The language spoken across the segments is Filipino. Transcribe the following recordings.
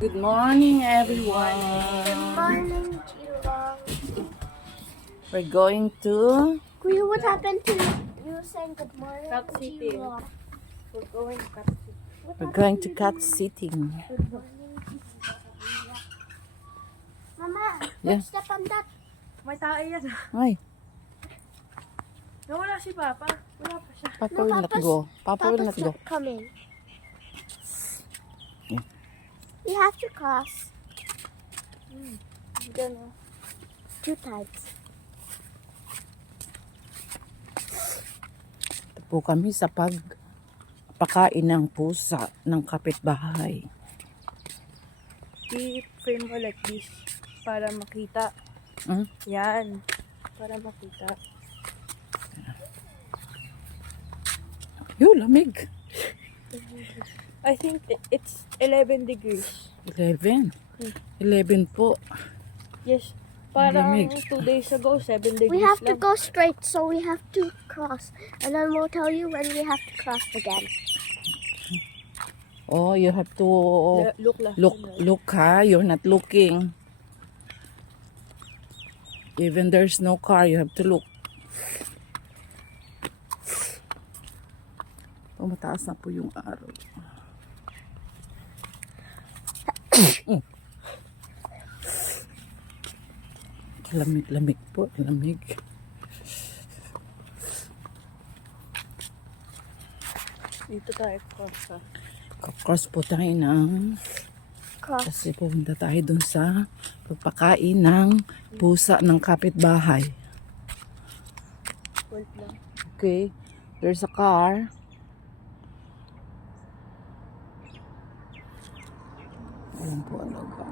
Good morning, Good everyone. morning, Sheila. We're going to Kuya, what happened to you saying good morning, Cat City. Sheila? We're going to Cat City. we're going to cat sitting. Good morning, Sheila. Mama, Yeah. don't step on that. May tae yan. Ay, Nawala si Papa. Wala pa siya. Papa No, will not Papa's- go. Papa will not Papa's go. not coming. Yeah. We have to cross Gano'n. 2 times. Ito po kami sa pagpakain ng pusa ng kapitbahay. I-frame mo like this para makita. Hmm? Yan. Para makita. Yo, lamig. I think it's 11 degrees. 11. 11 po. Yes. Parang Lamig. 2 days ago, 7 degrees We have to lang. go straight, so we have to cross. And then we'll tell you when we have to cross again. Oh, you have to Look lang. look ha. You're not looking. Even there's no car, you have to look. Oh, mataas na po yung araw. Lamig po, lamig. Dito tayo cross ha. Cross po tayo ng Cross. kasi pupunta tayo dun sa pagpakain ng pusa ng kapitbahay. Wait lang. Okay, there's a car. Ayan po, ano ba?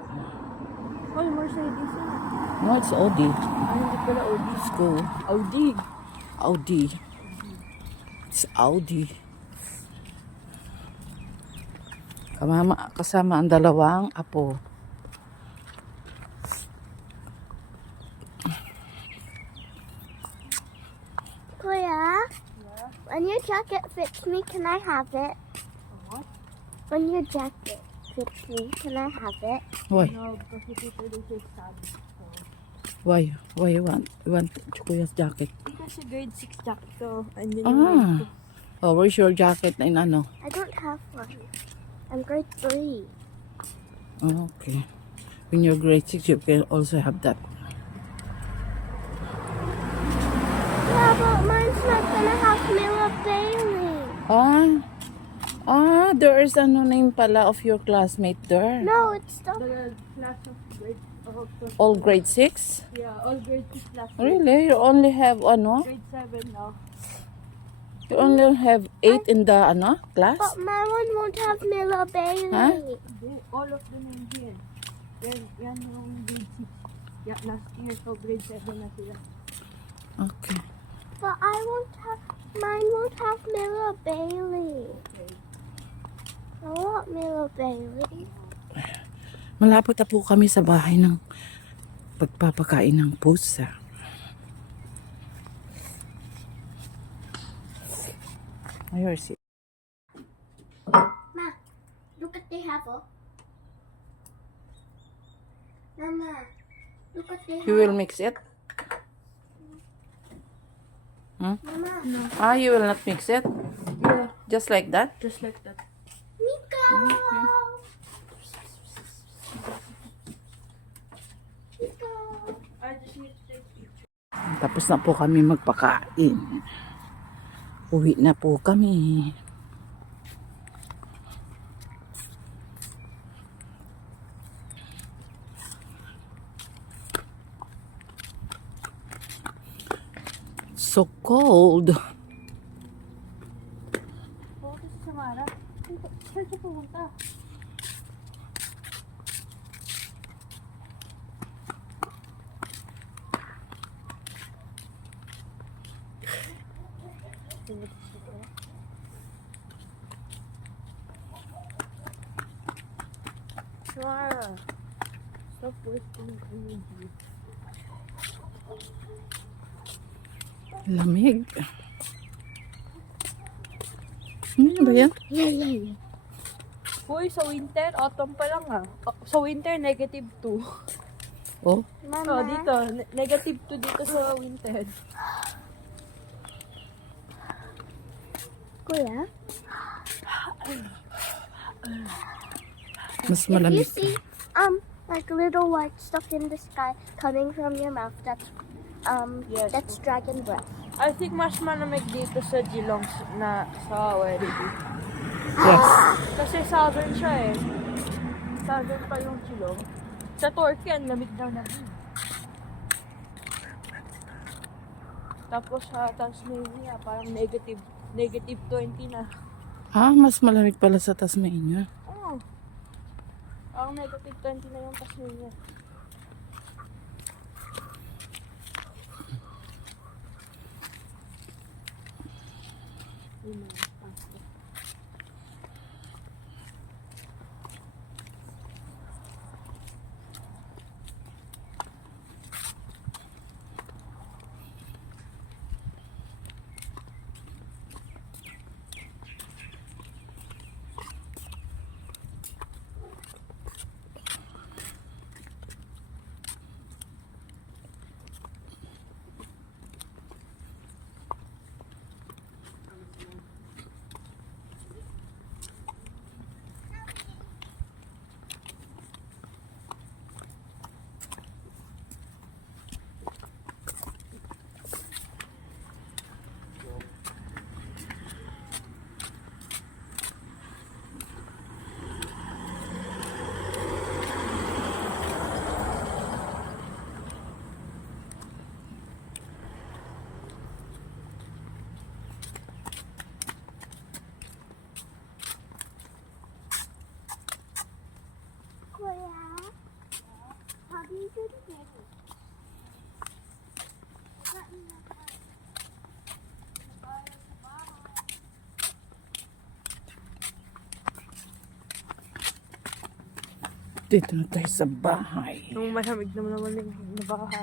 Ay, Mercedes yan. No, it's Audi. Ay, hindi pala Audi. Let's go. Audi. Audi. It's Audi. Kasama ang dalawang apo. Kuya, when your jacket fits me, can I have it? What? When your jacket fits me, can I have it? Why? No, kasi dito dito sabi. Why? Why you want? You want Kuya's jacket? Kasi grade 6 jacket ko. Andyan yung Ah. grade Oh, where's your jacket in ano? I don't have one. I'm grade 3. Oh, okay. When you're grade 6, you can also have that. Yeah, but mine's not gonna have Mila Bailey. There is ano name pala of your classmate there. No, it's the The class of grade, All grade 6? yeah, all grade 6 class. Really? You only have ano? Grade 7 now. You only have 8 in the ano class? but my one won't have Mila Bailey. Huh? All of them in here. Then, yan yung grade 6. Yeah, last year, so grade 7 na sila. Okay. But mine won't have Mila Bailey. I want Mila Bailey. Malapit na po kami sa bahay ng pagpapakain ng pusa. Ayos. Ma, look at the have. Mama, look at the You will mix it? Mama, You will not mix it? Yeah, Just like that? just like that. Nico. Nico. I just need to take picture. Tapos na po kami magpakain. Uwi na po kami. So cold. Pumunta si Samara. Saan siya pumunta? Samara, stop wasting energy. Lamig. Ba yan? Yeah, yeah, yeah. Uy, sa winter, autumn pa lang ah. Sa winter, -2. Oh, Mama. Oh, dito. -2 dito sa winter. Kuya, mas if you malamig. see like little white stuff in the sky coming from your mouth, Yes. that's dragon breath. I think mas malamig dito sa Geelong na sa Werribee. Yes. Kasi southern siya eh. Southern pa yung Geelong. Sa Torquay, ang lamig daw na. Tapos sa Tasmania, parang -20 na. Ah, mas malamig pala sa Tasmania. Oh. Parang -20 na yung Tasmania. Kuya, how do you do the thing? Dito na tayo sa bahay. Nung malamig naman yung nabaha.